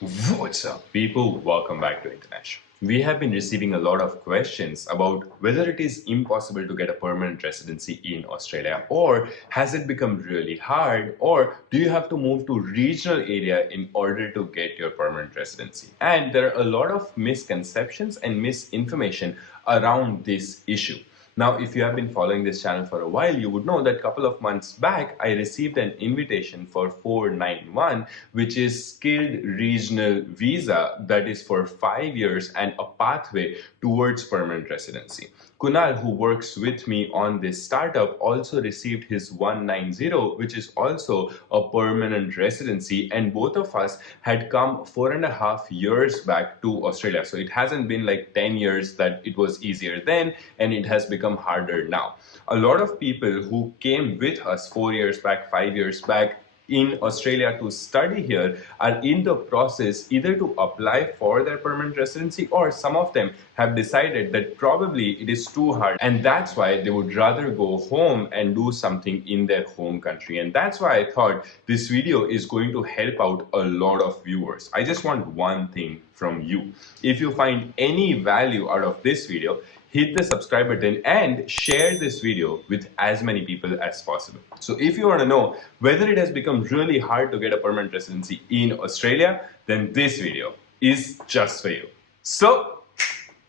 What's up, people? Welcome back to Internash. We have been receiving a lot of questions about whether it is impossible to get a permanent residency in Australia, or has it become really hard, or do you have to move to regional area in order to get your permanent residency? And there are a lot of misconceptions and misinformation around this issue. Now, if you have been following this channel for a while, you would know that a couple of months back, I received an invitation for 491, which is skilled regional visa that is for 5 years and a pathway towards permanent residency. Kunal, who works with me on this startup, also received his 190, which is also a permanent residency, and both of us had come 4.5 years back to Australia. So it hasn't been like 10 years that it was easier then, and it has become harder now. A lot of people who came with us 4 years back, 5 years back, in Australia to study here are in the process either to apply for their permanent residency, or some of them have decided that probably it is too hard and that's why they would rather go home and do something in their home country. And that's why I thought this video is going to help out a lot of viewers. I just want one thing from you. If you find any value out of this video, hit the subscribe button and share this video with as many people as possible. So if you want to know whether it has become really hard to get a permanent residency in Australia, then this video is just for you. So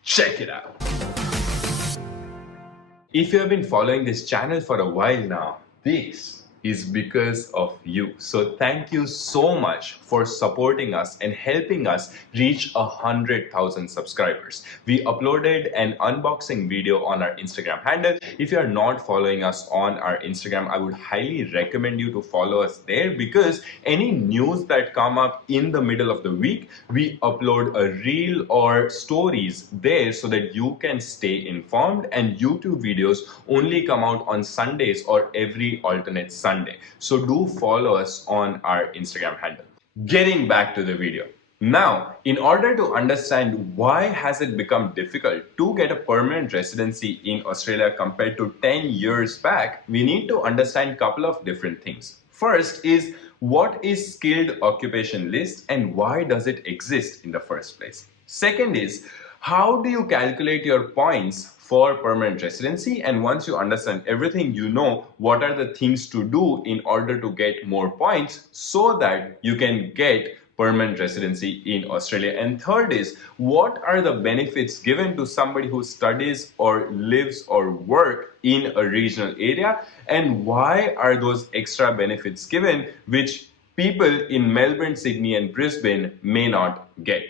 check it out. If you have been following this channel for a while now, this is because of you. So thank you so much for supporting us and helping us reach 100,000 subscribers. We uploaded an unboxing video on our Instagram handle. If you are not following us on our Instagram, I would highly recommend you to follow us there, because any news that come up in the middle of the week, we upload a reel or stories there so that you can stay informed, and YouTube videos only come out on Sundays or every alternate Sunday. So do follow us on our Instagram handle. Getting back to the video. Now, in order to understand why has it become difficult to get a permanent residency in Australia compared to 10 years back, we need to understand a couple of different things. First is, what is skilled occupation list and why does it exist in the first place? Second is, how do you calculate your points for permanent residency? And once you understand everything, you know what are the things to do in order to get more points so that you can get permanent residency in Australia. And third is, what are the benefits given to somebody who studies or lives or work in a regional area, and why are those extra benefits given which people in Melbourne, Sydney and Brisbane may not get.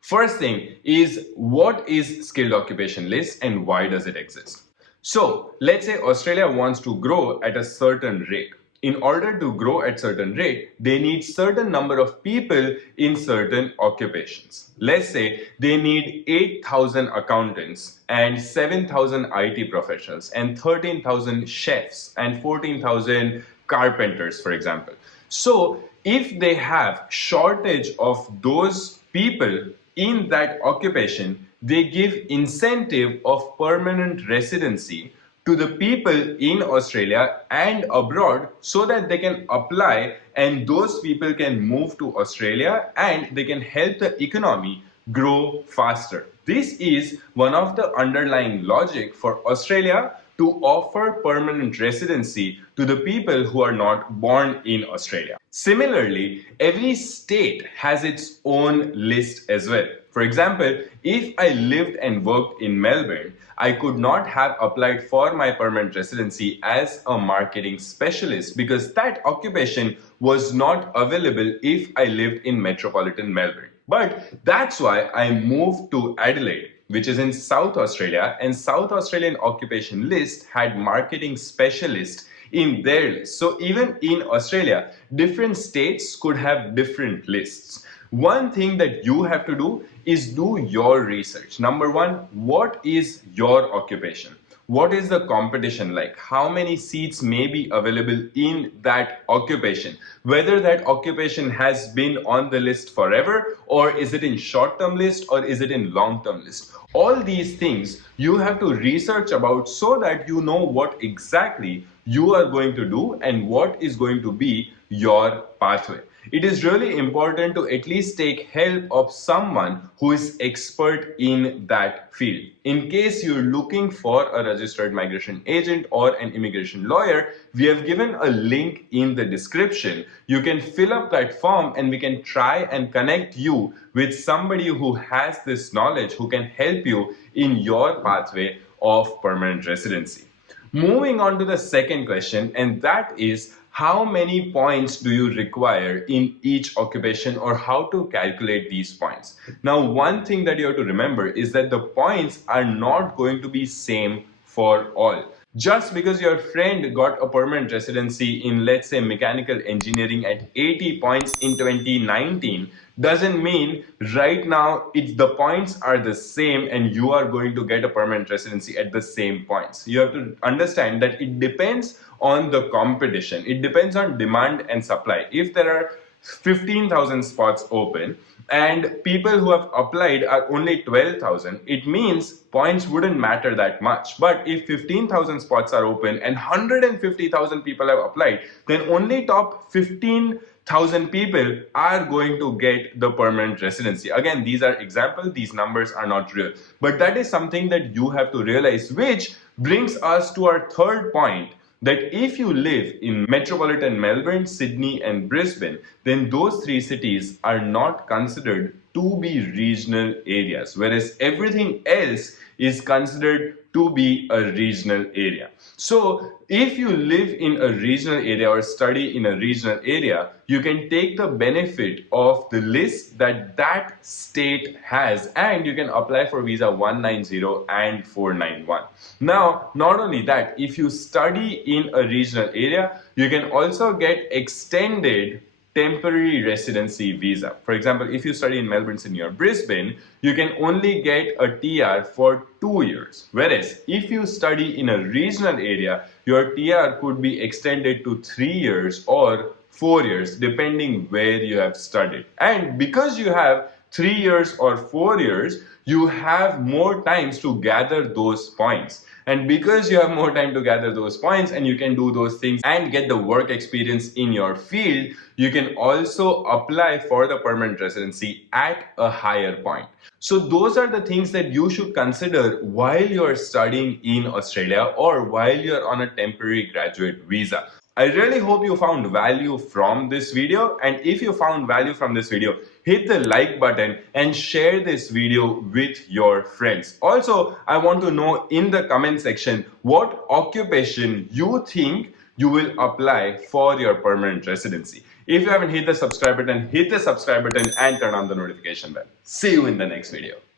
First thing is, what is skilled occupation list and why does it exist? So let's say Australia wants to grow at a certain rate. In order to grow at certain rate, they need certain number of people in certain occupations. Let's say they need 8,000 accountants and 7,000 IT professionals and 13,000 chefs and 14,000 carpenters, for example. So if they have shortage of those people in that occupation, they give incentive of permanent residency to the people in Australia and abroad so that they can apply and those people can move to Australia and they can help the economy grow faster. This is one of the underlying logic for Australia to offer permanent residency to the people who are not born in Australia. Similarly, every state has its own list as well. For example, if I lived and worked in Melbourne, I could not have applied for my permanent residency as a marketing specialist because that occupation was not available if I lived in metropolitan Melbourne. But that's why I moved to Adelaide, which is in South Australia, and South Australian occupation list had marketing specialists in their list. So even in Australia, different states could have different lists. One thing that you have to do is do your research. Number one, what is your occupation? What is the competition like? How many seats may be available in that occupation? Whether that occupation has been on the list forever, or is it in short-term list, or is it in long-term list? All these things you have to research about so that you know what exactly you are going to do and what is going to be your pathway. it is really important to at least take help of someone who is expert in that field. In case you're looking for a registered migration agent or an immigration lawyer, we have given a link in the description. You can fill up that form and we can try and connect you with somebody who has this knowledge, who can help you in your pathway of permanent residency. Moving on to the second question, and that is, how many points do you require in each occupation, or how to calculate these points? Now, one thing that you have to remember is that the points are not going to be same for all. Just because your friend got a permanent residency in, let's say, mechanical engineering at 80 points in 2019 doesn't mean right now the points are the same and you are going to get a permanent residency at the same points. You have to understand that it depends on the competition. It depends on demand and supply. If there are 15,000 spots open and people who have applied are only 12,000, it means points wouldn't matter that much. But if 15,000 spots are open and 150,000 people have applied, then only top 15,000 people are going to get the permanent residency. Again, these are examples, these numbers are not real. But that is something that you have to realize, which brings us to our third point, that if you live in metropolitan Melbourne, Sydney and Brisbane, then those three cities are not considered to be regional areas, whereas everything else is considered to be a regional area. So if you live in a regional area or study in a regional area, you can take the benefit of the list that that state has and you can apply for visa 190 and 491. Now, not only that, if you study in a regional area, you can also get extended temporary residency visa. For example, if you study in Melbourne, Sydney or Brisbane, you can only get a TR for 2 years. Whereas if you study in a regional area, your TR could be extended to 3 years or 4 years, depending where you have studied. And because you have 3 years or 4 years, you have more times to gather those points. And because you have more time to gather those points and you can do those things and get the work experience in your field, you can also apply for the permanent residency at a higher point. So those are the things that you should consider while you're studying in Australia or while you're on a temporary graduate visa. I really hope you found value from this video, and if you found value from this video, hit the like button and share this video with your friends. Also, I want to know in the comment section what occupation you think you will apply for your permanent residency. If you haven't hit the subscribe button, hit the subscribe button and turn on the notification bell. See you in the next video.